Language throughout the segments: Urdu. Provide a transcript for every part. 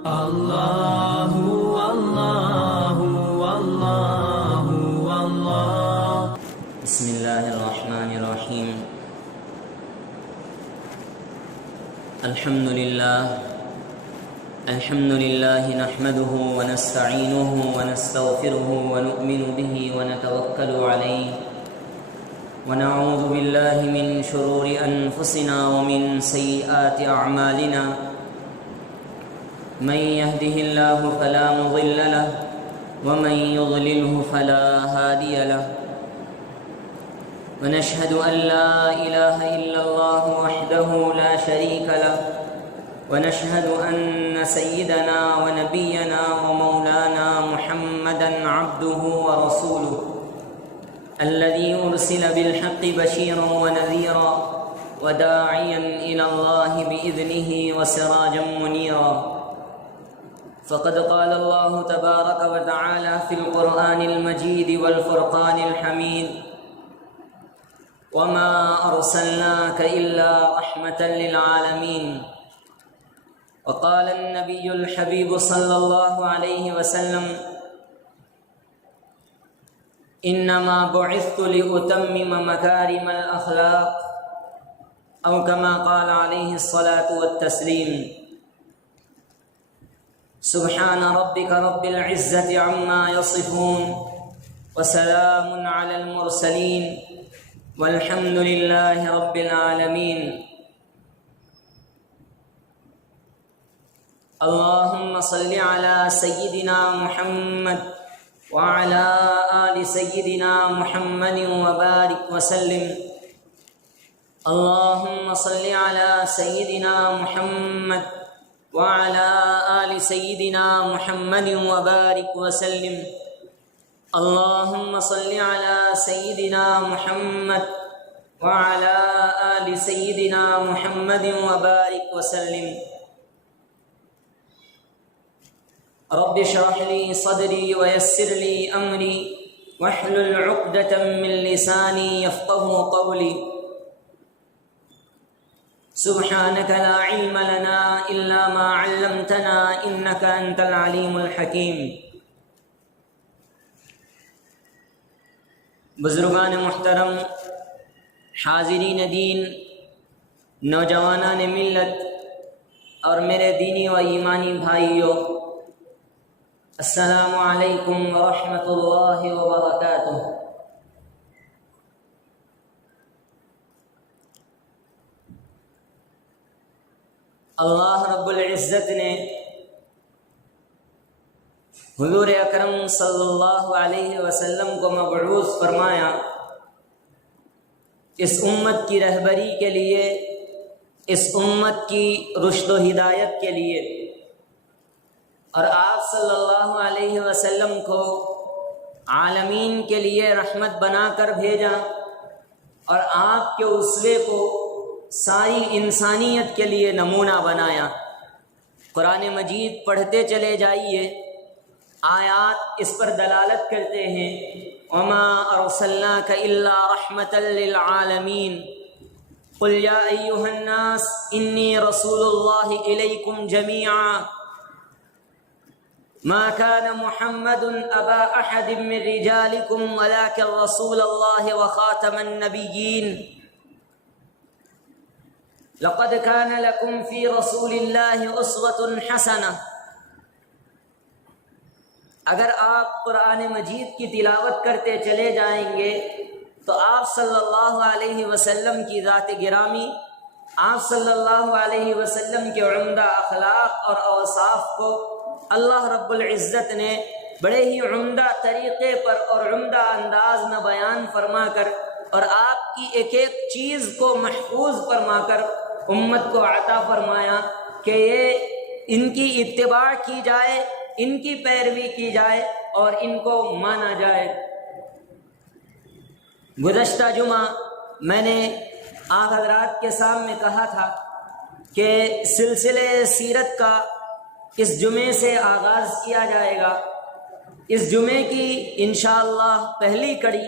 اللہ اللہ اللہ اللہ۔ بسم اللہ الرحمن الرحیم۔ الحمد للہ نحمده ونستعینه ونستغفره ونؤمن به ونتوکل علیہ ونعوذ باللہ من شرور انفسنا ومن سیئات اعمالنا، من يهده الله فلا مضل له ومن يضلله فلا هادي له، ونشهد أن لا إله إلا الله وحده لا شريك له، ونشهد أن سيدنا ونبينا ومولانا محمدا عبده ورسوله الذي أرسل بالحق بشيرا ونذيرا وداعيا إلى الله بإذنه وسراجا منيرا، فقد قال الله تبارك وتعالى في القرآن المجيد والفرقان الحميد: وما أرسلناك إلا رحمة للعالمين. وقال النبي الحبيب صلى الله عليه وسلم: إنما بعثت لأتمم مكارم الأخلاق، أو كما قال عليه الصلاة والتسليم. سبحان ربك رب العزة عما يصفون، وسلام على المرسلين، والحمد لله رب العالمين. اللهم صل على سيدنا محمد وعلى آل سيدنا محمد وبارك وسلم. اللهم صل على سيدنا محمد وعلى آل سيدنا محمد وبارك وسلم. اللهم صل على سيدنا محمد وعلى آل سيدنا محمد وبارك وسلم. رب اشرح لي صدري ويسر لي أمري واحلل عقدة من لساني يفقهوا قولي. سبحانك لا علم لنا إلا ما علمتنا إنك أنت العليم الحكيم. بزرگان محترم، حاضرین دین، نوجوانان ملت اور میرے دینی و ایمانی بھائیوں، السلام علیکم ورحمۃ اللہ وبرکاتہ۔ اللہ رب العزت نے حضور اکرم صلی اللہ علیہ وسلم کو مبعوث فرمایا اس امت کی رہبری کے لیے، اس امت کی رشد و ہدایت کے لیے، اور آپ صلی اللہ علیہ وسلم کو عالمین کے لیے رحمت بنا کر بھیجا، اور آپ کے اسوے کو ساری انسانیت کے لیے نمونہ بنایا۔ قرآن مجید پڑھتے چلے جائیے، آیات اس پر دلالت کرتے ہیں: وما ارسلناک الا رحمۃ للعالمین، قل یا ایھا الناس انی رسول اللہ الیکم جمیعا، ما كان محمد ابا احد من رجالکم ولکن رسول اللہ وخاتم النبیین، لقد كان لكم في رسول اللہ اسوۃ حسنہ۔ اگر آپ قرآن مجید کی تلاوت کرتے چلے جائیں گے تو آپ صلی اللہ علیہ وسلم کی ذات گرامی، آپ صلی اللہ علیہ وسلم کے عمدہ اخلاق اور اوصاف کو اللہ رب العزت نے بڑے ہی عمدہ طریقے پر اور عمدہ انداز میں بیان فرما کر، اور آپ کی ایک ایک چیز کو محفوظ فرما کر امت کو عطا فرمایا کہ یہ ان کی اتباع کی جائے، ان کی پیروی کی جائے اور ان کو مانا جائے۔ گزشتہ جمعہ میں نے آپ حضرات کے سامنے کہا تھا کہ سلسلے سیرت کا اس جمعے سے آغاز کیا جائے گا۔ اس جمعے کی انشاءاللہ پہلی کڑی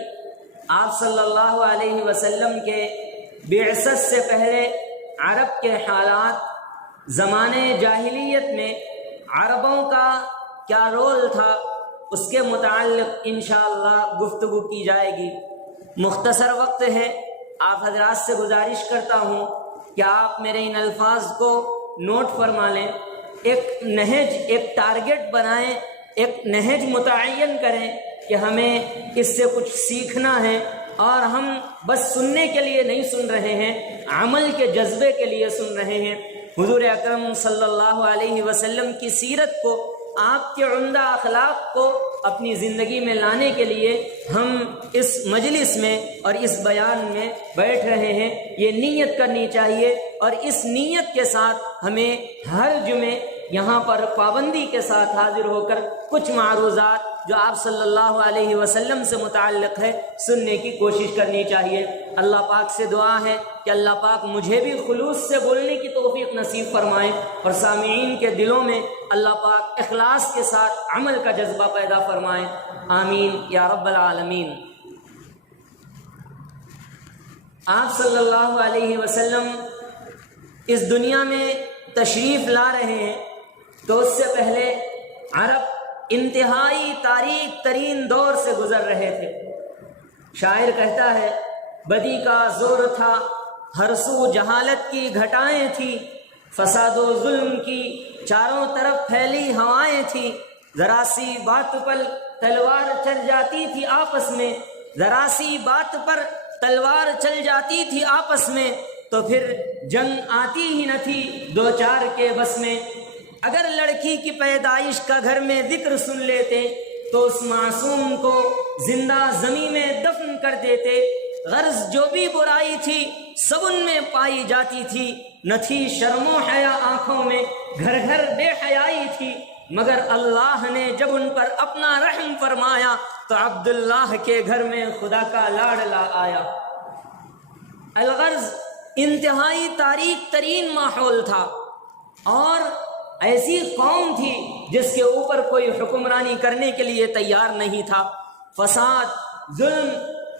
آپ صلی اللہ علیہ وسلم کے بعثت سے پہلے عرب کے حالات، زمانے جاہلیت میں عربوں کا کیا رول تھا اس کے متعلق انشاءاللہ گفتگو کی جائے گی۔ مختصر وقت ہے، آپ حضرات سے گزارش کرتا ہوں کہ آپ میرے ان الفاظ کو نوٹ فرما لیں، ایک نہج، ایک ٹارگٹ بنائیں، ایک نہج متعین کریں کہ ہمیں اس سے کچھ سیکھنا ہے، اور ہم بس سننے کے لیے نہیں سن رہے ہیں، عمل کے جذبے کے لیے سن رہے ہیں۔ حضور اکرم صلی اللہ علیہ وسلم کی سیرت کو، آپ کے عمدہ اخلاق کو اپنی زندگی میں لانے کے لیے ہم اس مجلس میں اور اس بیان میں بیٹھ رہے ہیں۔ یہ نیت کرنی چاہیے، اور اس نیت کے ساتھ ہمیں ہر جمعے یہاں پر پابندی کے ساتھ حاضر ہو کر کچھ معروضات جو آپ صلی اللہ علیہ وسلم سے متعلق ہے سننے کی کوشش کرنی چاہیے۔ اللہ پاک سے دعا ہے کہ اللہ پاک مجھے بھی خلوص سے بولنے کی توفیق نصیب فرمائے، اور سامعین کے دلوں میں اللہ پاک اخلاص کے ساتھ عمل کا جذبہ پیدا فرمائے، آمین یا رب العالمین۔ آپ صلی اللہ علیہ وسلم اس دنیا میں تشریف لا رہے ہیں تو اس سے پہلے عرب انتہائی تاریک ترین دور سے گزر رہے تھے۔ شاعر کہتا ہے، بدی کا زور تھا، ہر سو جہالت کی گھٹائیں تھی، فساد و ظلم کی چاروں طرف پھیلی ہوائیں تھی، ذرا سی بات پر تلوار چل جاتی تھی آپس میں، ذرا سی بات پر تلوار چل جاتی تھی آپس میں، تو پھر جنگ آتی ہی نہ تھی دو چار کے بس میں۔ اگر لڑکی کی پیدائش کا گھر میں ذکر سن لیتے تو اس معصوم کو زندہ زمین میں دفن کر دیتے، غرض جو بھی برائی تھی سب ان میں پائی جاتی تھی، نہ تھی شرم و حیا آنکھوں میں، گھر گھر بے حیائی تھی، مگر اللہ نے جب ان پر اپنا رحم فرمایا تو عبداللہ کے گھر میں خدا کا لاڈلا آیا۔ الغرض انتہائی تاریک ترین ماحول تھا، اور ایسی قوم تھی جس کے اوپر کوئی حکمرانی کرنے کے لیے تیار نہیں تھا۔ فساد، ظلم،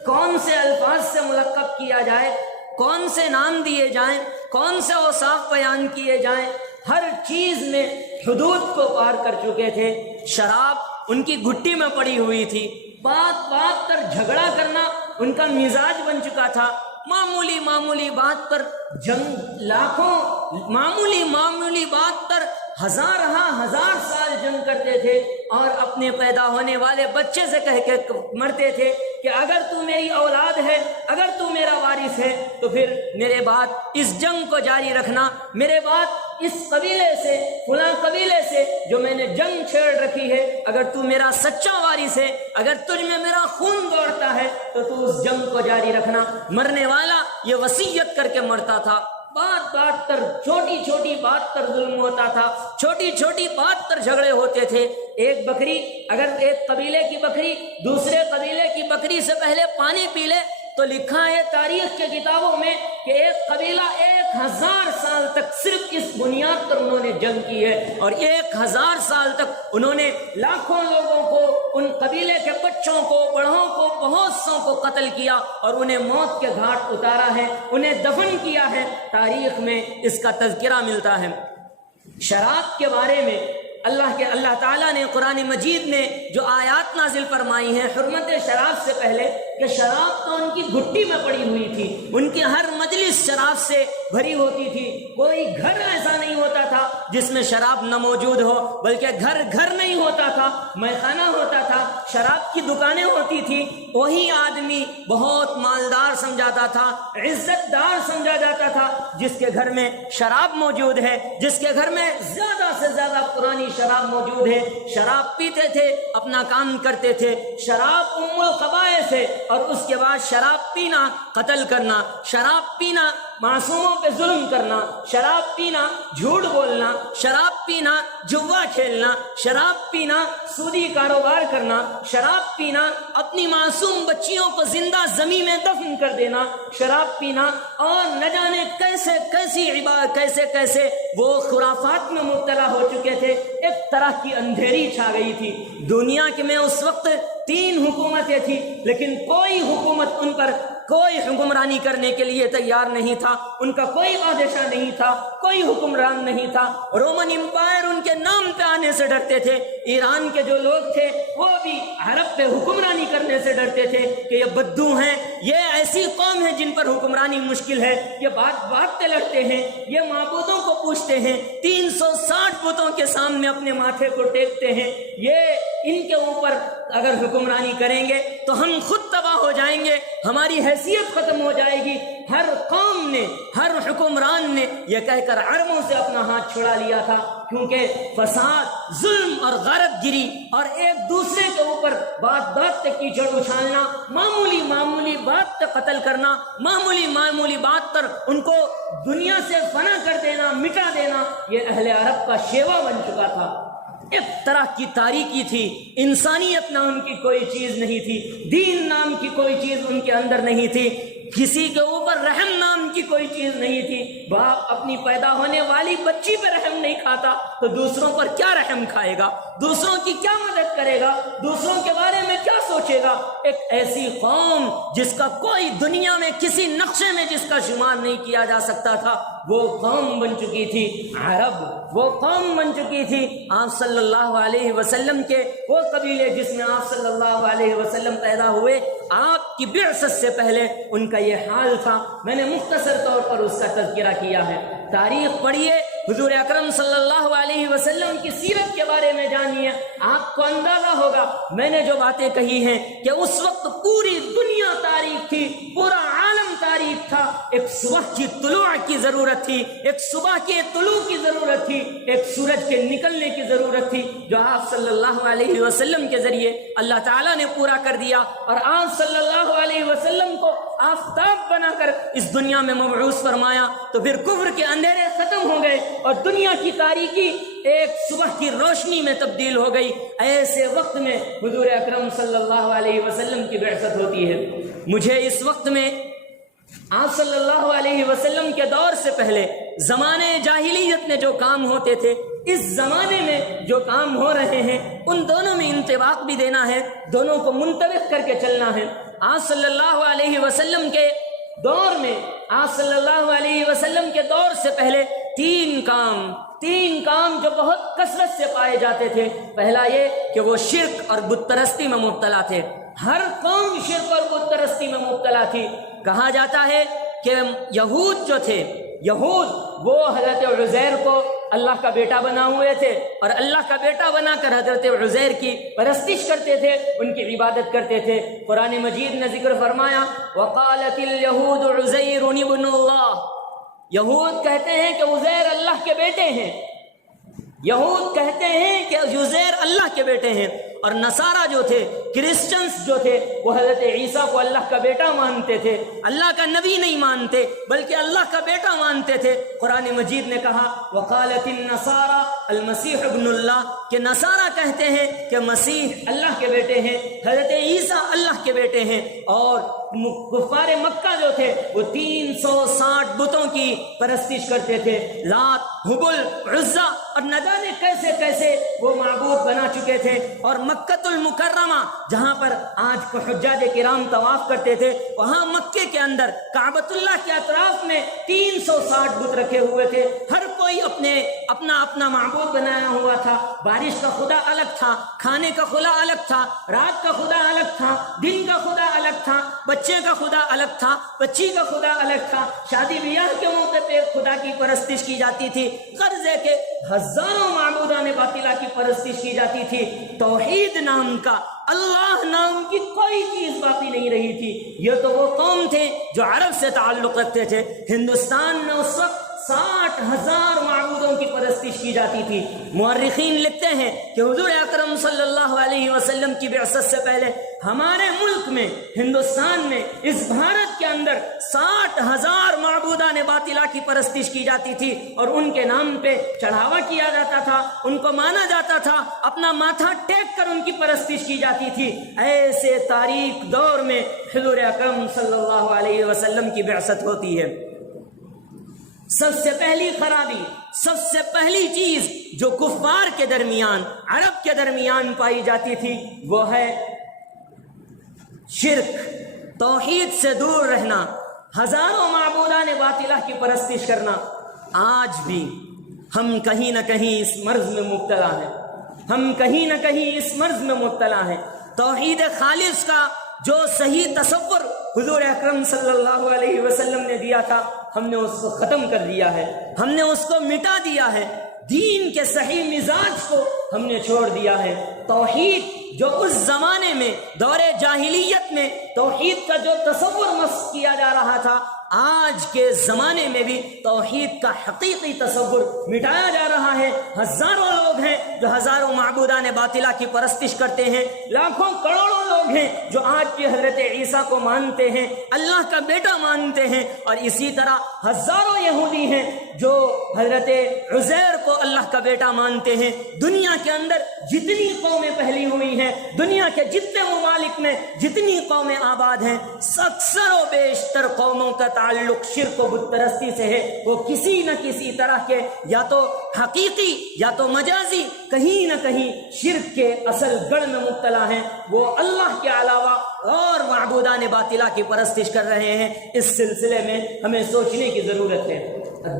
کون سے الفاظ سے ملقب کیا جائے، کون سے نام دیے جائیں، کون سے اوصاف بیان کیے جائیں، ہر چیز میں حدود کو پار کر چکے تھے۔ شراب ان کی گھٹی میں پڑی ہوئی تھی، بات بات پر جھگڑا کرنا ان کا مزاج بن چکا تھا، معمولی بات پر جنگ، لاکھوں معمولی بات پر ہزار سال جنگ کرتے تھے، اور اپنے پیدا ہونے والے بچے سے کہہ کے مرتے تھے کہ اگر تو میری اولاد ہے، اگر تو میرا وارث ہے تو پھر میرے بعد اس جنگ کو جاری رکھنا، میرے بعد اس قبیلے سے، فلاں قبیلے سے جو میں نے جنگ چھیڑ رکھی ہے، اگر تو میرا سچا وارث ہے، اگر تجھ میں میرا خون دوڑتا ہے تو تو اس جنگ کو جاری رکھنا۔ مرنے والا یہ وصیت کر کے مرتا تھا، بات بات پر، چھوٹی چھوٹی بات پر ظلم ہوتا تھا، چھوٹی چھوٹی بات پر جھگڑے ہوتے تھے۔ ایک بکری، اگر ایک قبیلے کی بکری دوسرے قبیلے کی بکری سے پہلے پانی پی لے تو لکھا ہے تاریخ کے کتابوں میں کہ ایک قبیلہ 1000 سال تک صرف اس بنیاد پر انہوں نے جنگ کی ہے، اور 1000 سال تک انہوں نے لاکھوں لوگوں کو، ان قبیلے کے بچوں کو، بڑھوں کو، بہت سوں کو قتل کیا اور انہیں موت کے گھاٹ اتارا ہے، انہیں دفن کیا ہے۔ تاریخ میں اس کا تذکرہ ملتا ہے۔ شراب کے بارے میں اللہ تعالیٰ نے قرآن مجید میں جو آیات نازل فرمائی ہیں حرمت شراب سے پہلے، کہ شراب تو ان کی گھٹی میں پڑی ہوئی تھی، ان کی ہر مجلس شراب سے بھری ہوتی تھی، کوئی گھر ایسا نہیں ہوتا تھا جس میں شراب نہ موجود ہو، بلکہ گھر گھر نہیں ہوتا تھا، میخانہ ہوتا تھا، شراب کی دکانیں ہوتی تھی، وہی آدمی بہت مالدار سمجھا جاتا تھا، عزت دار سمجھا جاتا تھا جس کے گھر میں شراب موجود ہے، جس کے گھر میں زیادہ سے زیادہ پرانی شراب موجود ہے۔ شراب پیتے تھے، اپنا کام کرتے تھے۔ شراب ام الخبائث ہے، اور اس کے بعد شراب پینا قتل کرنا، شراب پینا معصوموں پہ ظلم کرنا، شراب پینا جھوٹ بولنا، شراب پینا جوا کھیلنا، شراب پینا سودی کاروبار کرنا، شراب پینا اپنی معصوم بچیوں کو زندہ زمین میں دفن کر دینا، شراب پینا، اور نہ جانے کیسے وہ خرافات میں مبتلا ہو چکے تھے۔ ایک طرح کی اندھیری چھا گئی تھی دنیا کے میں۔ اس وقت 3 حکومتیں تھیں، لیکن کوئی حکومت ان پر کوئی حکمرانی کرنے کے لیے تیار نہیں تھا، ان کا کوئی بادشاہ نہیں تھا، کوئی حکمران نہیں تھا۔ رومن امپائر ان کے نام پہ آنے سے ڈرتے تھے۔ ایران کے جو لوگ تھے وہ بھی عرب پہ حکمرانی کرنے سے ڈرتے تھے کہ یہ بدو ہیں، یہ ایسی قوم ہے جن پر حکمرانی مشکل ہے، یہ بات بات پہ لڑتے ہیں، یہ معبودوں کو پوچھتے ہیں، 360 بتوں کے سامنے اپنے ماتھے کو ٹیکتے ہیں، یہ ان کے اوپر اگر حکمرانی کریں گے تو ہم خود تباہ ہو جائیں گے، ہماری حیثیت ختم ہو جائے گی۔ ہر قوم نے، ہر حکمران نے یہ کہہ کر عربوں سے اپنا ہاتھ چھڑا لیا تھا، کیونکہ فساد، ظلم اور غارت گری اور ایک دوسرے کے اوپر بات بات تک کیچڑ اچھالنا، معمولی بات تک قتل کرنا، معمولی بات پر ان کو دنیا سے فنا کر دینا، مٹا دینا، یہ اہل عرب کا شیوا بن چکا تھا۔ ایک طرح کی تاریکی تھی، انسانیت نام کی کوئی چیز نہیں تھی، دین نام کی کوئی چیز ان کے اندر نہیں تھی، کسی کے اوپر رحم نام کی کوئی چیز نہیں تھی۔ باپ اپنی پیدا ہونے والی بچی پہ رحم نہیں کھاتا تو دوسروں پر کیا رحم کھائے گا؟ دوسروں کی کیا مدد کرے گا؟ دوسروں کے بارے میں کیا سوچے گا؟ ایک ایسی قوم جس کا کوئی دنیا میں کسی نقشے میں جس کا شمار نہیں کیا جا سکتا تھا، وہ قوم بن چکی تھی عرب، وہ قوم بن چکی تھی آپ صلی اللہ علیہ وسلم کے وہ قبیلے جس میں آپ صلی اللہ علیہ وسلم پیدا ہوئے۔ آپ کی بعثت سے پہلے ان کا یہ حال تھا۔ میں نے مختصر طور پر اس کا تذکرہ کیا ہے۔ تاریخ پڑھیے، حضور اکرم صلی اللہ علیہ وسلم کی سیرت کے بارے میں جانیے، آپ کو اندازہ ہوگا میں نے جو باتیں کہی ہیں کہ اس وقت پوری دنیا تاریخ تھی، پورا عالم تاریخ تھا۔ ایک صبح کی طلوع کی ضرورت تھی، ایک صبح کے طلوع کی ضرورت تھی، ایک سورج کے نکلنے کی ضرورت تھی، جو آپ صلی اللہ علیہ وسلم کے ذریعے اللہ تعالیٰ نے پورا کر دیا، اور آپ صلی اللہ علیہ وسلم کو آفتاب بنا کر اس دنیا میں مبعوث فرمایا، تو پھر کفر کے اندھیرے ختم ہو گئے اور دنیا کی تاریکی ایک صبح کی روشنی میں تبدیل ہو گئی۔ ایسے وقت میں حضور اکرم صلی اللہ علیہ وسلم کی بعثت ہوتی ہے۔ مجھے اس وقت میں آپ صلی اللہ علیہ وسلم کے دور سے پہلے زمانے جاہلیت میں جو کام ہوتے تھے، اس زمانے میں جو کام ہو رہے ہیں، ان دونوں میں انطباق بھی دینا ہے، دونوں کو منطبق کر کے چلنا ہے۔ آپ صلی اللہ علیہ وسلم کے دور میں، آپ صلی اللہ علیہ وسلم کے دور سے پہلے تین کام جو بہت کثرت سے پائے جاتے تھے۔ پہلا یہ کہ وہ شرک اور بت پرستی میں مبتلا تھے، ہر قوم شرک اور بت پرستی میں مبتلا تھی۔ کہا جاتا ہے کہ یہود جو تھے، وہ حضرت عزیر کو اللہ کا بیٹا بنا ہوئے تھے، اور اللہ کا بیٹا بنا کر حضرت عزیر کی پرستش کرتے تھے، ان کی عبادت کرتے تھے۔ قرآن مجید نے ذکر فرمایا وقالت اليہود عزیر ابن اللہ، یہود کہتے ہیں کہ عزیر اللہ کے بیٹے ہیں، یہود کہتے ہیں کہ عزیر اللہ کے بیٹے ہیں، اور نصارہ جو تھے، کرسچنز جو تھے، وہ حضرت عیسیٰ کو اللہ کا بیٹا مانتے تھے، اللہ کا نبی نہیں مانتے بلکہ اللہ کا بیٹا مانتے تھے۔ قرآن مجید نے کہا وقالت النصارى المسیح ابن اللہ، کہ نصارہ کہتے ہیں کہ مسیح اللہ کے بیٹے ہیں، حضرت عیسیٰ اللہ کے بیٹے ہیں، اور کفار مکہ جو تھے وہ 360 بتوں کی پرستش کرتے تھے، لات، حبل، عزا اور نہ جانے کیسے کیسے وہ معبود بنا چکے تھے۔ اور مکۃ المکرمہ جہاں پر آج کو حجاج کرام طواف کرتے تھے، وہاں مکے کے اندر کعبۃ اللہ کے اطراف میں 360 بت رکھے ہوئے تھے، ہر کوئی اپنا معبود بنایا ہوا تھا۔ بارش کا خدا الگ تھا، کھانے کا خدا الگ تھا، رات کا خدا الگ تھا، دن کا خدا الگ تھا، بچے کا خدا الگ تھا، بچی کا خدا الگ تھا، شادی بیاہ کے موقع پہ خدا کی پرستش کی جاتی تھی، قرض ہے کہ ہزاروں معبودان باطلہ کی پرستش کی جاتی تھی۔ توحید نام کا، اللہ نام کی کوئی چیز باقی نہیں رہی تھی۔ یہ تو وہ قوم تھے جو عرب سے تعلق رکھتے تھے۔ ہندوستان میں اس وقت 60,000 معبودوں کی پرستش کی جاتی تھی۔ مورخین لکھتے ہیں کہ حضور اکرم صلی اللہ علیہ وسلم کی بعثت سے پہلے ہمارے ملک میں، ہندوستان میں، اس بھارت کے اندر 60,000 معبودان باطلہ کی پرستش کی جاتی تھی، اور ان کے نام پہ چڑھاوا کیا جاتا تھا، ان کو مانا جاتا تھا، اپنا ماتھا ٹیک کر ان کی پرستش کی جاتی تھی۔ ایسے تاریک دور میں حضور اکرم صلی اللہ علیہ وسلم کی بعثت ہوتی ہے۔ سب سے پہلی خرابی، سب سے پہلی چیز جو کفار کے درمیان، عرب کے درمیان پائی جاتی تھی، وہ ہے شرک، توحید سے دور رہنا، ہزاروں معبودان باطلہ کی پرستش کرنا، آج بھی ہم کہیں نہ کہیں اس مرض میں مبتلا ہیں، ہم کہیں نہ کہیں اس مرض میں مبتلا ہیں۔ توحید خالص کا جو صحیح تصور حضور اکرم صلی اللہ علیہ وسلم نے دیا تھا، ہم نے اس کو ختم کر دیا ہے، ہم نے اس کو مٹا دیا ہے، دین کے صحیح مزاج کو ہم نے چھوڑ دیا ہے۔ توحید جو اس زمانے میں دور جاہلیت میں توحید کا جو تصور مسخ کیا جا رہا تھا، آج کے زمانے میں بھی توحید کا حقیقی تصور مٹایا جا رہا ہے۔ ہزاروں لوگ ہیں جو ہزاروں معبودان باطلہ کی پرستش کرتے ہیں، لاکھوں کروڑوں لوگ ہیں جو آج بھی حضرت عیسیٰ کو مانتے ہیں، اللہ کا بیٹا مانتے ہیں، اور اسی طرح ہزاروں یہودی ہیں جو حضرت عزیر کو اللہ کا بیٹا مانتے ہیں۔ دنیا کے اندر جتنی قومیں پھیلی ہوئی ہیں، دنیا کے جتنے ممالک میں جتنی قومیں آباد ہیں، اکثر و بیشتر قوموں کا تعلق شرک و بت پرستی سے ہے۔ وہ کسی نہ کسی طرح کے یا تو حقیقی یا تو مجازی کہیں نہ کہیں شرک کے اصل گڑھ میں مبتلا ہیں۔ وہ اللہ کے علاوہ اور معبودان باطلہ کی پرستش کر رہے ہیں۔ اس سلسلے میں ہمیں سوچنے کی ضرورت ہے۔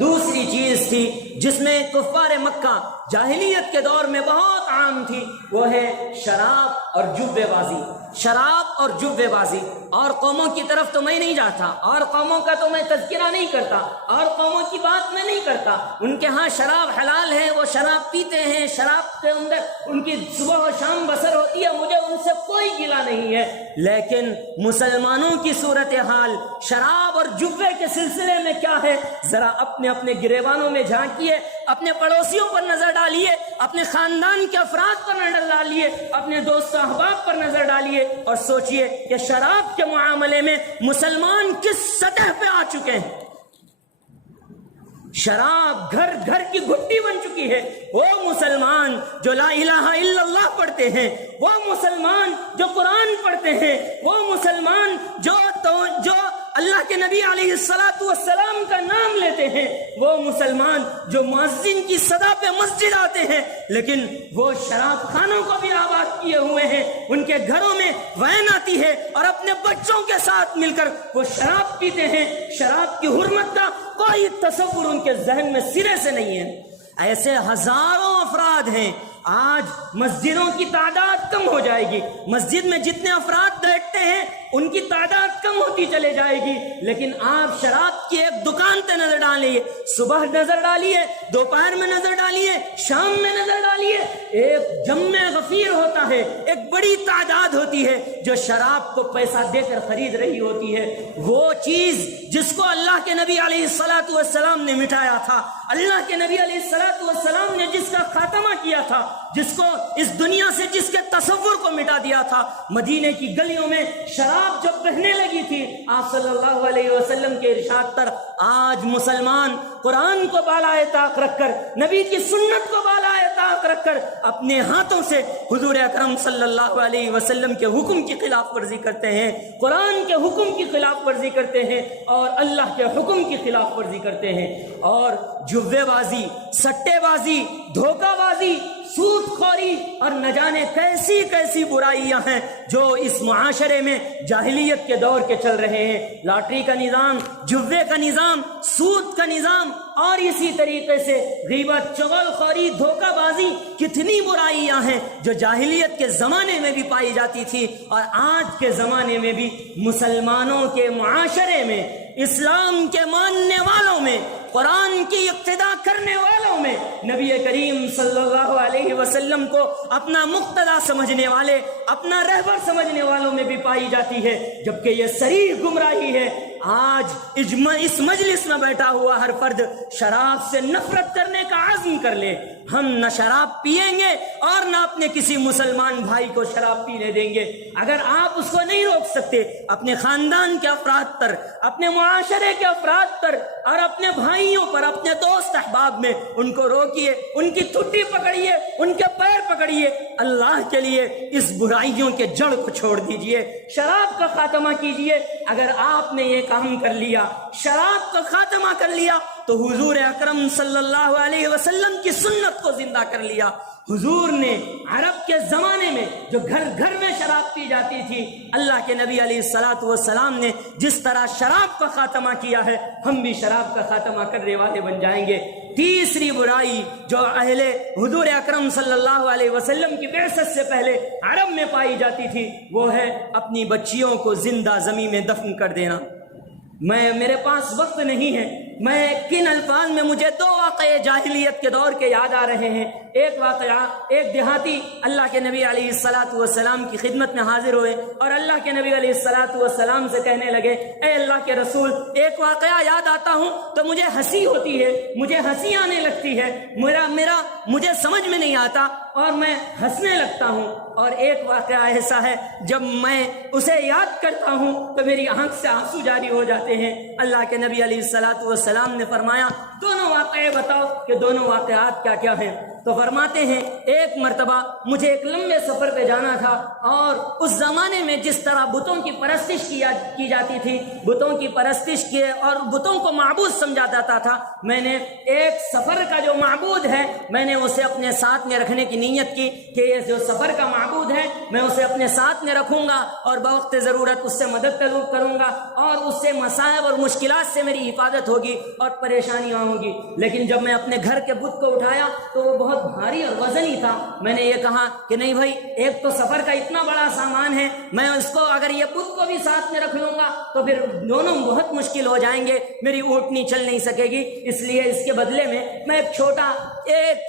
دوسری چیز تھی جس میں کفار مکہ جاہلیت کے دور میں بہت عام تھی، وہ ہے شراب اور جوے بازی۔ شراب اور جوے بازی، اور قوموں کی طرف تو میں نہیں جاتا، اور قوموں کا تو میں تذکرہ نہیں کرتا، اور قوموں کی بات میں نہیں کرتا۔ ان کے ہاں شراب حلال ہے، وہ شراب پیتے ہیں، شراب کے اندر ان کی صبح و شام بسر ہوتی ہے، مجھے ان سے کوئی گلہ نہیں ہے۔ لیکن مسلمانوں کی صورتحال شراب اور جوے کے سلسلے میں کیا ہے؟ ذرا اپنے اپنے گریبانوں میں جھانکیے، اپنے پڑوسیوں پر نظر ڈالیے، اپنے خاندان کے افراد پر نظر ڈالیے، اپنے دوست احباب پر نظر ڈالیے، اور سوچئے کہ شراب کے معاملے میں مسلمان کس سطح پہ آ چکے ہیں۔ شراب گھر گھر کی گھٹی بن چکی ہے۔ وہ مسلمان جو لا الہ الا اللہ پڑھتے ہیں، وہ مسلمان جو قرآن پڑھتے ہیں، وہ مسلمان جو اللہ کے نبی علیہ السلام کا نام لیتے ہیں، وہ مسلمان جو مؤذن کی صدا پہ مسجد آتے ہیں، لیکن وہ شراب خانوں کو بھی آباد کیے ہوئے ہیں۔ ان کے گھروں میں وین آتی ہے اور اپنے بچوں کے ساتھ مل کر وہ شراب پیتے ہیں۔ شراب کی حرمت کا کوئی تصور ان کے ذہن میں سرے سے نہیں ہے۔ ایسے ہزاروں افراد ہیں۔ آج مسجدوں کی تعداد کم ہو جائے گی، مسجد میں جتنے افراد بیٹھتے ہیں ان کی تعداد کم ہوتی چلے جائے گی، لیکن آپ شراب کی ایک دکان پہ نظر ڈالیے، صبح نظر ڈالیے، دوپہر میں نظر ڈالیے، شام میں نظر ڈالیے، ایک جمع غفیر ہوتا ہے، ایک بڑی تعداد ہوتی ہے جو شراب کو پیسہ دے کر خرید رہی ہوتی ہے۔ وہ چیز جس کو اللہ کے نبی علیہ السلام نے مٹایا تھا، اللہ کے نبی علیہ السلام نے جس کا خاتمہ کیا تھا، جس کو اس دنیا سے جس کے تصور کو مٹا دیا تھا، مدینے کی گلیوں میں شراب جب بہنے لگی تھی، آپ صلی اللہ علیہ وسلم کے ارشاد پر آج مسلمان قرآن کو بالائے طاق رکھ کر، نبی کی سنت کو بالائے طاق رکھ کر اپنے ہاتھوں سے حضور اکرم صلی اللہ علیہ وسلم کے حکم کی خلاف ورزی کرتے ہیں، قرآن کے حکم کی خلاف ورزی کرتے ہیں، اور اللہ کے حکم کی خلاف ورزی کرتے ہیں۔ اور جوے بازی، سٹے بازی، دھوکہ بازی، سود خوری اور نہ جانے کیسی کیسی برائیاں ہیں جو اس معاشرے میں جاہلیت کے دور کے چل رہے ہیں۔ لاٹری کا نظام، جوے کا نظام، سود کا نظام، اور اسی طریقے سے غیبت، چغل خوری، دھوکہ بازی، کتنی برائیاں ہیں جو جاہلیت کے زمانے میں بھی پائی جاتی تھی، اور آج کے زمانے میں بھی مسلمانوں کے معاشرے میں، اسلام کے ماننے والوں میں، قرآن کی اقتداء کرنے والوں میں، نبی کریم صلی اللہ علیہ وسلم کو اپنا مقتدا سمجھنے والے، اپنا رہبر سمجھنے والوں میں بھی پائی جاتی ہے، جبکہ یہ صریح گمراہی ہے۔ آج اس مجلس میں بیٹھا ہوا ہر فرد شراب سے نفرت کرنے کا عزم کر لے، ہم نہ شراب پیئیں گے اور نہ اپنے کسی مسلمان بھائی کو شراب پینے دیں گے۔ اگر آپ اس کو نہیں روک سکتے، اپنے خاندان کے افراد پر، اپنے معاشرے کے افراد پر، اور اپنے بھائیوں پر، اپنے دوست احباب میں ان کو روکیے، ان کی ٹھٹی پکڑیے، ان کے پیر پکڑیے، اللہ کے لیے اس برائیوں کے جڑ کو چھوڑ دیجئے، شراب کا خاتمہ کیجئے۔ اگر آپ نے یہ کام کر لیا، شراب کا خاتمہ کر لیا، تو حضور اکرم صلی اللہ علیہ وسلم کی سنت کو زندہ کر لیا۔ حضور نے عرب کے زمانے میں جو گھر گھر میں شراب پی جاتی تھی، اللہ کے نبی علیہ الصلوۃ والسلام نے جس طرح شراب کا خاتمہ کیا ہے، ہم بھی شراب کا خاتمہ کرنے والے بن جائیں گے۔ تیسری برائی جو اہل حضور اکرم صلی اللہ علیہ وسلم کی بعثت سے پہلے عرب میں پائی جاتی تھی، وہ ہے اپنی بچیوں کو زندہ زمین میں دفن کر دینا۔ میرے پاس وقت نہیں ہے، میں کن الفاظ میں مجھے دو واقعے جاہلیت کے دور کے یاد آ رہے ہیں۔ ایک واقعہ، ایک دیہاتی اللہ کے نبی علیہ الصلوۃ والسلام کی خدمت میں حاضر ہوئے اور اللہ کے نبی علیہ الصلوۃ والسلام سے کہنے لگے، اے اللہ کے رسول، ایک واقعہ یاد آتا ہوں تو مجھے ہنسی ہوتی ہے، مجھے ہنسی آنے لگتی ہے، مجھے سمجھ میں نہیں آتا اور میں ہنسنے لگتا ہوں، اور ایک واقعہ ایسا ہے جب میں اسے یاد کرتا ہوں تو میری آنکھ سے آنسو جاری ہو جاتے ہیں۔ اللہ کے نبی علیہ الصلوۃ والسلام نے فرمایا، دونوں واقعے بتاؤ کہ دونوں واقعات کیا کیا ہیں؟ تو فرماتے ہیں، ایک مرتبہ مجھے ایک لمبے سفر پہ جانا تھا، اور اس زمانے میں جس طرح بتوں کی پرستش کی جاتی تھی، بتوں کی پرستش کی اور بتوں کو معبود سمجھا جاتا تھا، میں نے ایک سفر کا جو معبود ہے میں نے اسے اپنے ساتھ میں رکھنے کی نیت کی کہ یہ جو سفر کا معبود ہے میں اسے اپنے ساتھ میں رکھوں گا اور بوقت ضرورت اس سے مدد طلب کروں گا، اور اس سے مصائب اور مشکلات سے میری حفاظت ہوگی اور پریشانیاں ہوں گی۔ لیکن جب میں اپنے گھر کے بت کو اٹھایا تو وہ بہت بھاری اور وزنی تھا۔ میں نے یہ کہا کہ نہیں بھائی، ایک تو سفر کا اتنا بڑا سامان ہے، میں اس کو اگر یہ بت کو بھی ساتھ میں رکھ لوں گا تو پھر دونوں بہت مشکل ہو جائیں گے، میری اونٹنی چل نہیں سکے گی، اس لیے اس کے بدلے میں ایک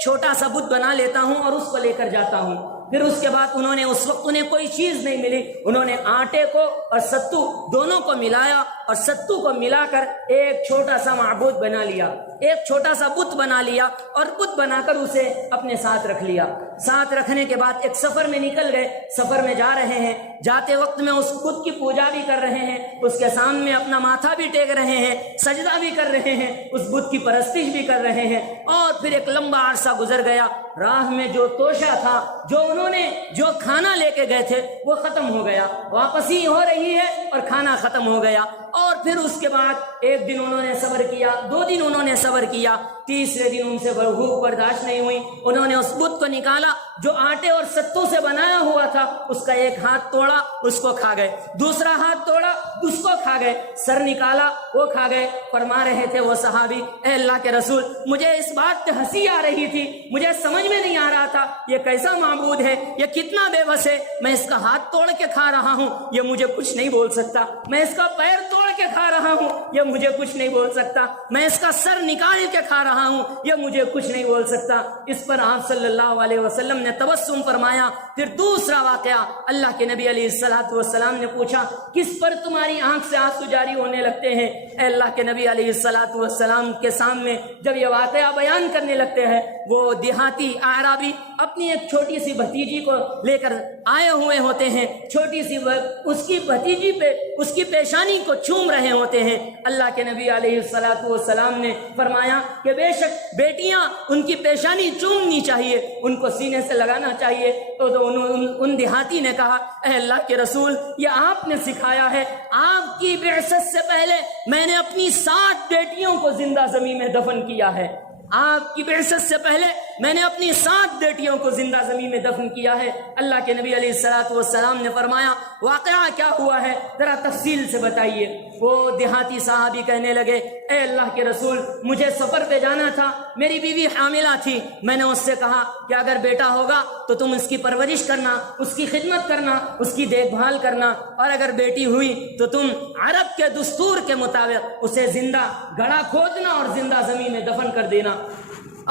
چھوٹا سا بت بنا لیتا ہوں اور اس کو لے کر جاتا ہوں۔ پھر اس کے بعد اس وقت انہیں کوئی چیز نہیں ملی، انہوں نے آٹے کو اور ستو دونوں کو ملایا اور ستو کو ملا کر ایک چھوٹا سا معبود بنا لیا، ایک چھوٹا سا بت بنا لیا اور بت بنا کر اسے اپنے ساتھ رکھ لیا۔ ساتھ رکھنے کے بعد ایک سفر میں نکل گئے، سفر میں جا رہے ہیں، جاتے وقت میں اس بت کی پوجا بھی کر رہے ہیں، اس کے سامنے اپنا ماتھا بھی ٹیک رہے ہیں، سجدہ بھی کر رہے ہیں، اس بت کی پرستش بھی کر رہے ہیں، اور پھر ایک لمبا عرصہ گزر گیا۔ راہ میں جو توشہ تھا، جو کھانا لے کے گئے تھے وہ ختم ہو گیا، واپسی ہو رہی ہے اور کھانا ختم ہو گیا۔ اور پھر اس کے بعد ایک دن انہوں نے صبر کیا، 2 دن انہوں نے صبر کیا، تیسرے دن ان سے بھوک برداشت نہیں ہوئی، انہوں نے اس بت کو نکالا جو آٹے اور ستو سے بنایا ہوا تھا، اس کا ایک ہاتھ توڑا، اس کو کھا گئے، دوسرا ہاتھ توڑا، اس کو کھا گئے، سر نکالا، وہ کھا گئے۔ فرما رہے تھے وہ صحابی، اے اللہ کے رسول، مجھے اس بات پہ ہنسی آ رہی تھی، مجھے سمجھ میں نہیں آ رہا تھا یہ کیسا معبود ہے، یہ کتنا بے بس ہے، میں اس کا ہاتھ توڑ کے کھا رہا ہوں، یہ مجھے کچھ نہیں بول سکتا، میں اس کا پیر توڑ کے کھا رہا ہوں، یہ مجھے کچھ نہیں بول سکتا، میں اس کا سر نکال کے کھا رہا ہوں، یہ مجھے کچھ نہیں بول سکتا۔ اس پر آپ صلی اللہ علیہ وسلم نے تبسم فرمایا۔ پھر دوسرا واقعہ، اللہ کے نبی علیہ الصلوۃ والسلام نے پوچھا، کس پر تمہاری آنکھ سے آنسو جاری ہونے لگتے ہیں؟ اے اللہ کے نبی علیہ الصلوۃ والسلام کے سامنے جب یہ واقعہ بیان کرنے لگتے ہیں، وہ دیہاتی اعرابی اپنی ایک چھوٹی سی بھتیجی کو لے کر آئے ہوئے ہوتے ہیں، چھوٹی سی اس کی بھتیجی پہ اس کی پیشانی کو چوم رہے ہوتے ہیں۔ اللہ کے نبی علیہ الصلوۃ والسلام نے فرمایا کہ بے شک بیٹیاں ان کی پیشانی چومنی چاہیے، ان کو سینے سے لگانا چاہیے۔ تو ان دیہاتی نے کہا، اے اللہ کے رسول، یہ آپ نے سکھایا ہے، آپ کی بعثت سے پہلے میں نے اپنی 7 بیٹیوں کو زندہ زمین میں دفن کیا ہے، آپ کی بعثت سے پہلے میں نے اپنی 7 بیٹیوں کو زندہ زمین میں دفن کیا ہے۔ اللہ کے نبی علیہ الصلوۃ والسلام نے فرمایا، واقعہ کیا ہوا ہے ذرا تفصیل سے بتائیے۔ وہ دیہاتی صحابی کہنے لگے، اے اللہ کے رسول، مجھے سفر پہ جانا تھا، میری بیوی حاملہ تھی، میں نے اس سے کہا کہ اگر بیٹا ہوگا تو تم اس کی پرورش کرنا، اس کی خدمت کرنا، اس کی دیکھ بھال کرنا، اور اگر بیٹی ہوئی تو تم عرب کے دستور کے مطابق اسے زندہ گڑھا کھودنا اور زندہ زمین میں دفن کر دینا۔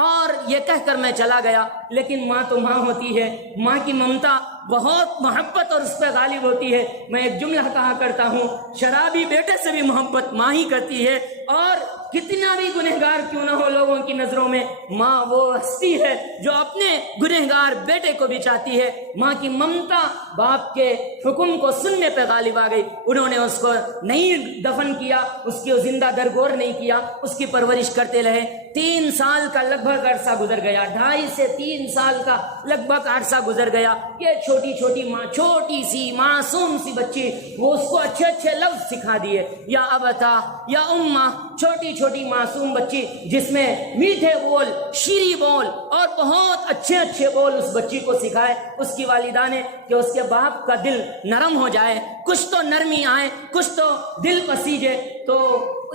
اور یہ کہہ کر میں چلا گیا، لیکن ماں تو ماں ہوتی ہے، ماں کی ممتا بہت محبت اور اس پہ غالب ہوتی ہے۔ میں ایک جملہ کہا کرتا ہوں، شرابی بیٹے سے بھی محبت ماں ہی کرتی ہے، اور کتنا بھی گنہگار کیوں نہ ہو لوگوں کی نظروں میں، ماں وہ ہستی ہے جو اپنے گنہگار بیٹے کو بھی چاہتی ہے۔ ماں کی ممتا باپ کے حکم کو سننے پہ غالب آ گئی، انہوں نے اس کو نہیں دفن کیا، اس کی زندہ درگور نہیں کیا، اس کی پرورش کرتے رہے۔ 3 سال کا لگ بھگ عرصہ گزر گیا، 2.5 سے 3 سال کا لگ بھگ عرصہ گزر گیا۔ یہ چھوٹی سی معصوم سی بچی، وہ اس کو اچھے اچھے لفظ سکھا دیے، یا ابتا یا اماں، چھوٹی معصوم بچی جس میں میٹھے بول، شیریں بول اور بہت اچھے بول اس بچی کو سکھائے اس کی والدہ نے، کہ اس کے باپ کا دل نرم ہو جائے، کچھ تو نرمی آئے، کچھ تو دل پسیجے۔ تو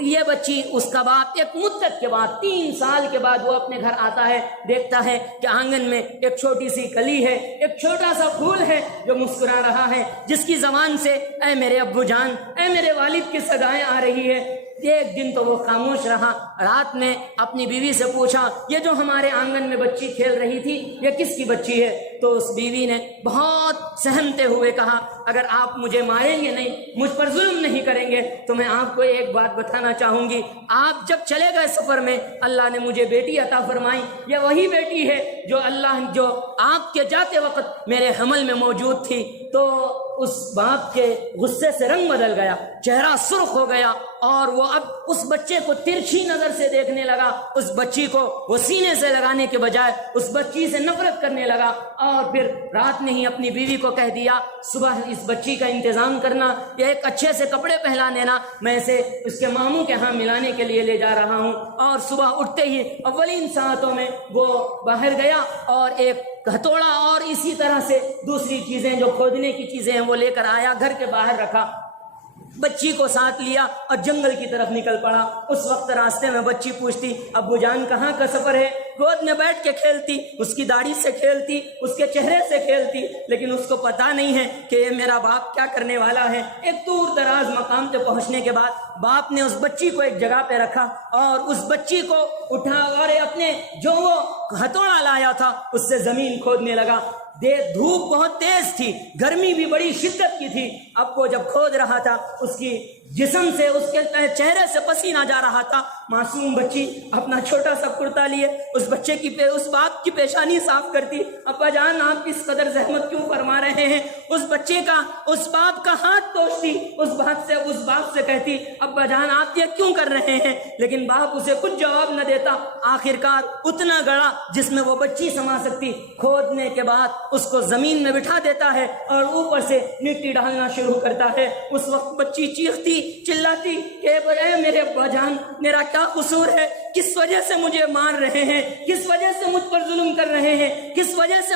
یہ بچی، اس کا باپ ایک مدت کے بعد 3 سال کے بعد وہ اپنے گھر آتا ہے، دیکھتا ہے کہ آنگن میں ایک چھوٹی سی کلی ہے، ایک چھوٹا سا پھول ہے جو مسکرا رہا ہے، جس کی زبان سے اے میرے ابو جان، اے میرے والد کی صدائیں آ رہی ہے۔ ایک دن تو وہ خاموش رہا، رات میں اپنی بیوی سے پوچھا یہ جو ہمارے آنگن میں بچی کھیل رہی تھی یہ کس کی بچی ہے؟ تو اس بیوی نے بہت سہمتے ہوئے کہا اگر آپ مجھے ماریں گے نہیں، مجھ پر ظلم نہیں کریں گے تو میں آپ کو ایک بات بتانا چاہوں گی، آپ جب چلے گئے سفر میں اللہ نے مجھے بیٹی عطا فرمائی، یہ وہی بیٹی ہے جو آپ کے جاتے وقت میرے حمل میں موجود تھی۔ تو اس باپ کے غصے سے رنگ بدل گیا، چہرہ سرخ ہو گیا، اور وہ اب اس بچے کو ترچھی نظر سے دیکھنے لگا، اس بچی کو وہ سینے سے لگانے کے بجائے اس بچی سے نفرت کرنے لگا، اور پھر رات میں ہی اپنی بیوی کو کہہ دیا صبح اس بچی کا انتظام کرنا، ایک اچھے سے کپڑے پہلا دینا، میں اسے اس کے ماموں کے ہاں ملانے کے لیے لے جا رہا ہوں۔ اور صبح اٹھتے ہی اولین ساعتوں میں وہ باہر گیا اور ایک ہتھوڑا اور اسی طرح سے دوسری چیزیں جو کھودنے کی چیزیں ہیں وہ لے کر آیا، گھر کے باہر رکھا، بچی کو ساتھ لیا اور جنگل کی طرف نکل پڑا۔ اس وقت راستے میں بچی پوچھتی ابو جان کہاں کا سفر ہے؟ گود میں بیٹھ کے کھیلتی، اس کی داڑھی سے کھیلتی، اس کے چہرے سے کھیلتی، لیکن اس کو پتا نہیں ہے کہ یہ میرا باپ کیا کرنے والا ہے۔ ایک دور دراز مقام پہ پہنچنے کے بعد باپ نے اس بچی کو ایک جگہ پہ رکھا اور اس بچی کو اٹھا اور اپنے جو وہ ہتھوڑا لایا تھا اس سے زمین کھودنے لگا۔ دھوپ بہت تیز تھی، گرمی بھی بڑی شدت کی تھی، اب وہ جب کھود رہا تھا اس کی جسم سے، اس کے چہرے سے پسینہ جا رہا تھا۔ معصوم بچی اپنا چھوٹا سا کرتا لیے اس بچے کی اس باپ کی پیشانی صاف کرتی، ابا جان آپ اس قدر زحمت کیوں فرما رہے ہیں؟ اس بچے کا، اس باپ کا ہاتھ پوچھتی، اس باپ سے کہتی ابا جان آپ یہ کیوں کر رہے ہیں؟ لیکن باپ اسے کچھ جواب نہ دیتا۔ آخرکار اتنا گڑا جس میں وہ بچی سما سکتی کھودنے کے بعد اس کو زمین میں بٹھا دیتا ہے اور اوپر سے مٹی ڈالنا شروع کرتا ہے۔ اس وقت بچی چیختی چلاتی کہ اے میرے ابا جان میرا کیا قصور ہے؟ کس وجہ سے مجھے مار رہے ہیں؟ کس وجہ سے مجھ پر ظلم کر رہے ہیں؟ کس وجہ سے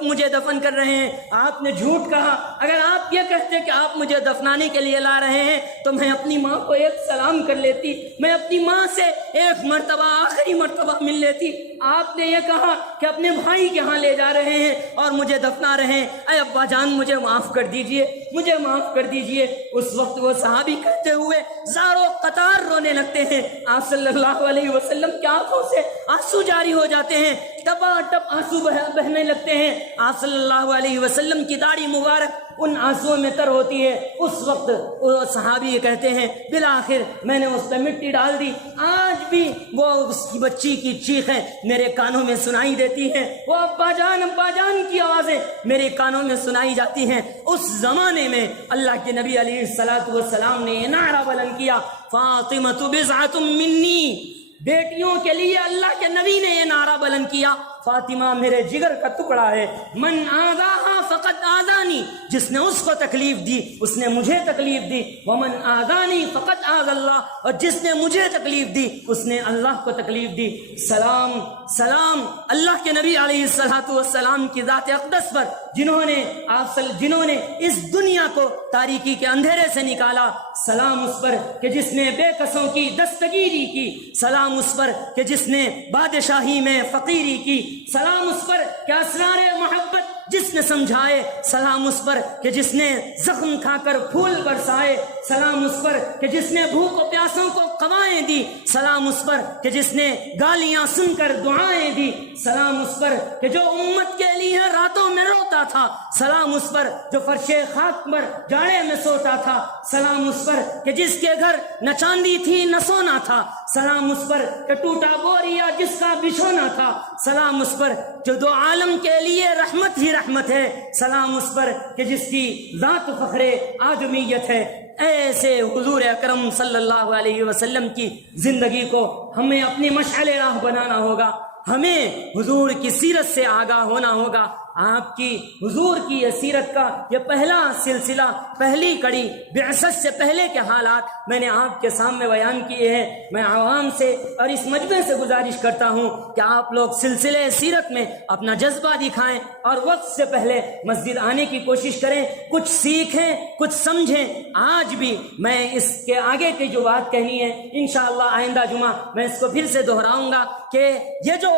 مجھے دفن کر رہے ہیں؟ آپ نے جھوٹ کہا، اگر آپ یہ کہتے کہ آپ مجھے دفنانے کے لیے لا رہے ہیں تو میں اپنی ماں کو ایک سلام کر لیتی، میں اپنی ماں سے ایک مرتبہ، آخری مرتبہ مل لیتی۔ آپ نے یہ کہا کہ اپنے بھائی کے ہاں لے جا رہے ہیں اور مجھے دفنا رہے ہیں، اے ابا جان مجھے معاف کر دیجئے، مجھے معاف کر دیجئے۔ اس وقت وہ صحابی کہتے ہوئے زاروں قطار رونے لگتے ہیں، آپ صلی اللہ علیہ وسلم کی آنکھوں سے آنسو جاری ہو جاتے ہیں، ٹپا ٹپ آنسو بہنے لگتے ہیں۔ آپ صلی اللہ علیہ وسلم کی داڑھی مبارک ان آنسوؤں میں تر ہوتی ہے۔ اس وقت وہ صحابی کہتے ہیں بالآخر میں نے اس پہ مٹی ڈال دی، آج بھی وہ اس کی بچی کی چیخیں میرے کانوں میں سنائی دیتی ہیں، وہ ابا جان کی آوازیں میرے کانوں میں سنائی جاتی ہیں۔ اس زمانے میں اللہ کے نبی علیہ الصلوۃ والسلام نے یہ نعرہ بلند کیا فاطمۃ بضعۃ منی، بیٹیوں کے لیے اللہ کے نبی نے یہ نعرہ بلند کیا فاطمہ میرے جگر کا ٹکڑا ہے، من آذاہا فقط آذانی، جس نے اس کو تکلیف دی اس نے مجھے تکلیف دی، ومن آذانی فقط آذ اللہ، اور جس نے مجھے تکلیف دی اس نے اللہ کو تکلیف دی۔ سلام سلام اللہ کے نبی علیہ الصلوۃ والسلام کی ذات اقدس پر جنہوں نے اس دنیا کو تاریکی کے اندھیرے سے نکالا، سلام اس پر کہ جس نے بے کسوں کی دستگیری کی، سلام اس پر کہ جس نے بادشاہی میں فقیری کی، سلام اس پر کہ اسرار محبت جس نے سمجھائے، سلام اس پر کہ جس نے زخم کھا کر پھول برسائے، سلام اس پر کہ جس نے بھوک و پیاسوں کو قوائیں دی، سلام اس پر کہ جس نے گالیاں سن کر دعائیں دی، سلام اس پر کہ جو امت کے لیے راتوں میں روتا تھا، سلام اس پر جو فرش خاک پر جاڑے میں سوتا تھا، سلام اس پر کہ جس کے گھر نہ چاندی تھی نہ سونا تھا، سلام اس پر کہ ٹوٹا بوریا جس کا بچھونا تھا، سلام اس پر جو دو عالم کے لیے رحمت ہی رحمت ہے، سلام اس پر کہ جس کی ذات فخر آدمیت ہے۔ ایسے حضور اکرم صلی اللہ علیہ وسلم کی زندگی کو ہمیں اپنی مشعل راہ بنانا ہوگا، ہمیں حضور کی سیرت سے آگاہ ہونا ہوگا۔ آپ کی حضور کی یہ سیرت کا یہ پہلا سلسلہ، پہلی کڑی، بعثت سے پہلے کے حالات میں نے آپ کے سامنے بیان کیے ہیں۔ میں عوام سے اور اس مجمع سے گزارش کرتا ہوں کہ آپ لوگ سلسلے سیرت میں اپنا جذبہ دکھائیں اور وقت سے پہلے مسجد آنے کی کوشش کریں، کچھ سیکھیں، کچھ سمجھیں۔ آج بھی میں اس کے آگے کی جو بات کہنی ہے انشاءاللہ آئندہ جمعہ میں اس کو پھر سے دہراؤں گا کہ یہ جو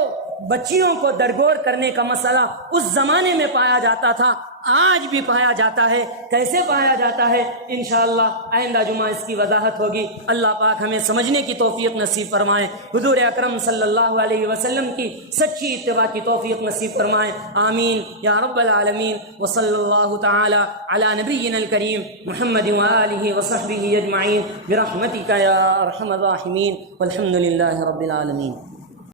بچیوں کو درگور کرنے کا مسئلہ اس زمانے میں پایا جاتا تھا، آج بھی پایا جاتا ہے۔ کیسے پایا جاتا ہے انشاءاللہ آئندہ جمعہ اس کی وضاحت ہوگی۔ اللہ پاک ہمیں سمجھنے کی توفیق نصیب فرمائے، حضور اکرم صلی اللہ علیہ وسلم کی سچی اتباع کی توفیق نصیب فرمائے، آمین یا رب العالمین۔ وصلی اللہ تعالی علی نبینا الکریم محمد وآلہ وصحبہ اجمعین برحمتک یا ارحم الراحمین، والحمد للہ رب العالمین۔